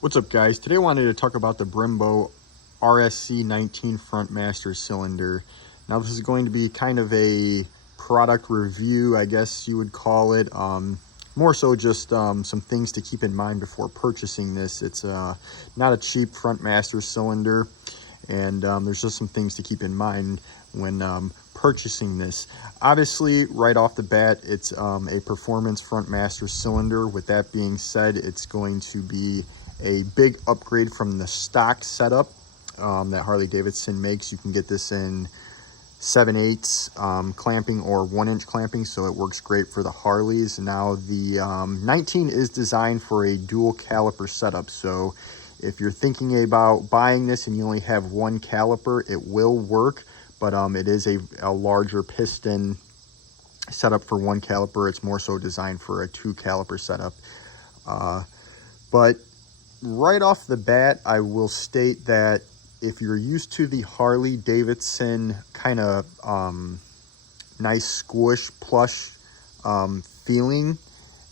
What's up, guys? Today I wanted to talk about the Brembo RSC 19 front master cylinder. Now this is going to be kind of a product review, I guess you would call it. More so just some things to keep in mind before purchasing this. It's not a cheap front master cylinder, and there's just some things to keep in mind when purchasing this. Obviously, right off the bat, it's a performance front master cylinder. With that being said, it's going to be a big upgrade from the stock setup that Harley-Davidson makes. You can get this in 7/8 clamping or 1-inch clamping, so it works great for the Harleys. Now the 19 is designed for a dual caliper setup, so if you're thinking about buying this and you only have one caliper, it will work, but it is a larger piston setup for one caliper. It's more so designed for a 2 caliper setup. But right off the bat, I will state that if you're used to the Harley-Davidson kind of nice squish plush feeling,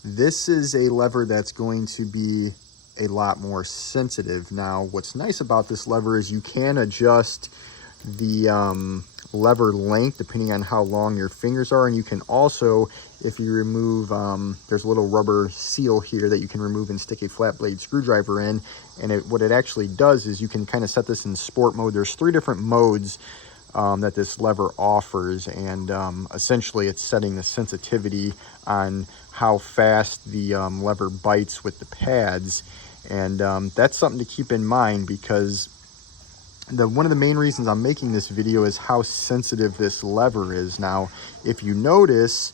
this is a lever that's going to be a lot more sensitive. Now, what's nice about this lever is you can adjust the lever length depending on how long your fingers are, and you can also, if you remove there's a little rubber seal here that you can remove and stick a flat blade screwdriver in, and what it actually does is you can kind of set this in sport mode. There's 3 different modes that this lever offers, and essentially it's setting the sensitivity on how fast the lever bites with the pads, and that's something to keep in mind, because one of the main reasons I'm making this video is how sensitive this lever is. Now, if you notice,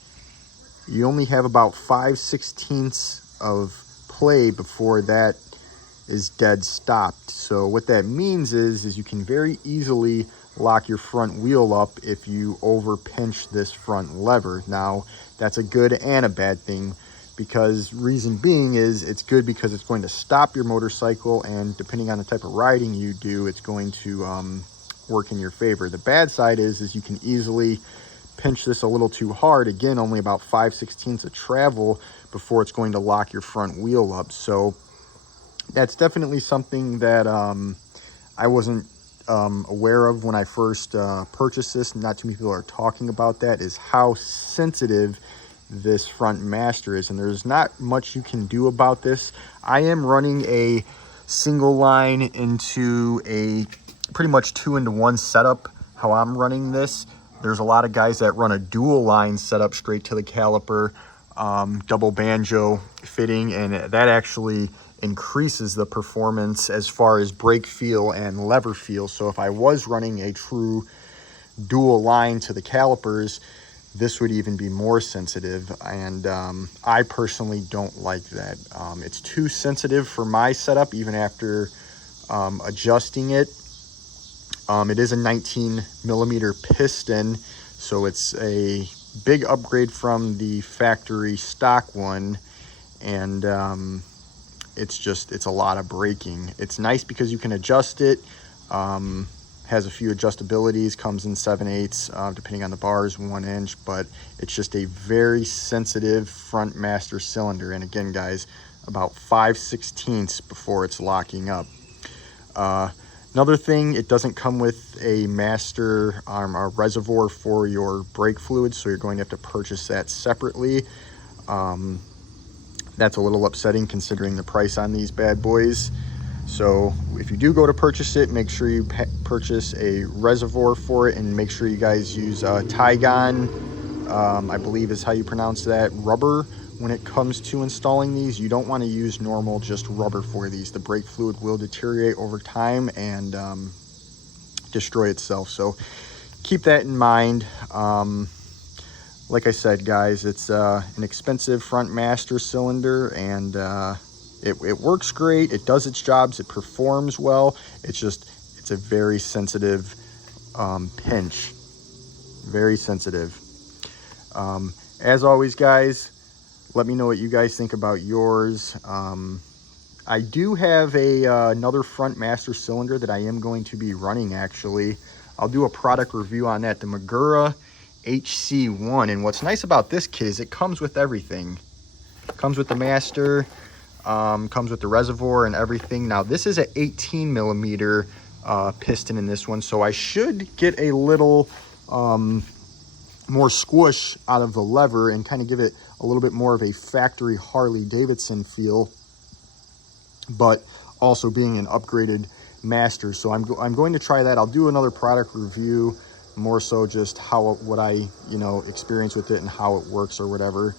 you only have about 5/16 of play before that is dead stopped. So what that means is you can very easily lock your front wheel up if you over pinch this front lever. Now, that's a good and a bad thing, because reason being is it's good because it's going to stop your motorcycle, and depending on the type of riding you do, it's going to work in your favor. The bad side is you can easily pinch this a little too hard. Again, only about 5/16 of travel before it's going to lock your front wheel up. So that's definitely something that I wasn't aware of when I first purchased this. Not too many people are talking about that, is how sensitive this front master is, and there's not much you can do about this. I am running a single line into a pretty much 2-into-1 setup. How I'm running this, there's a lot of guys that run a dual line setup straight to the caliper, double banjo fitting, and that actually increases the performance as far as brake feel and lever feel. So if I was running a true dual line to the calipers, this would even be more sensitive, and I personally don't like that. It's too sensitive for my setup, even after adjusting it. It is a 19mm piston, so it's a big upgrade from the factory stock one, and it's a lot of braking. It's nice because you can adjust it. Has a few adjustabilities, comes in 7/8 depending on the bars, 1-inch, but it's just a very sensitive front master cylinder. And again, guys, about 5/16 before it's locking up. Another thing, it doesn't come with a master a reservoir for your brake fluid, so you're going to have to purchase that separately. That's a little upsetting considering the price on these bad boys. So if you do go to purchase it, make sure you purchase a reservoir for it, and make sure you guys use Tygon, I believe is how you pronounce that, rubber. When it comes to installing these, you don't want to use normal just rubber for these. The brake fluid will deteriorate over time and destroy itself, so keep that in mind. Like I said, guys, it's an expensive front master cylinder, and it works great. It does its jobs. It performs well. It's a very sensitive pinch. Very sensitive. As always, guys, let me know what you guys think about yours. I do have another front master cylinder that I am going to be running, actually. I'll do a product review on that, the Magura HC1. And what's nice about this kit is it comes with everything. It comes with the master. Comes with the reservoir and everything. Now this is an 18 millimeter piston in this one, so I should get a little more squish out of the lever and kind of give it a little bit more of a factory Harley Davidson feel, but also being an upgraded Master. So I'm going to try that. I'll do another product review, more so just what I experience with it and how it works or whatever.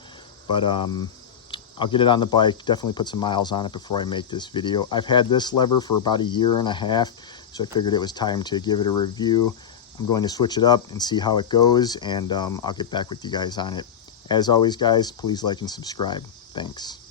But I'll get it on the bike, definitely put some miles on it before I make this video. I've had this lever for about 1.5 years, so I figured it was time to give it a review. I'm going to switch it up and see how it goes, and I'll get back with you guys on it. As always, guys, please like and subscribe. Thanks.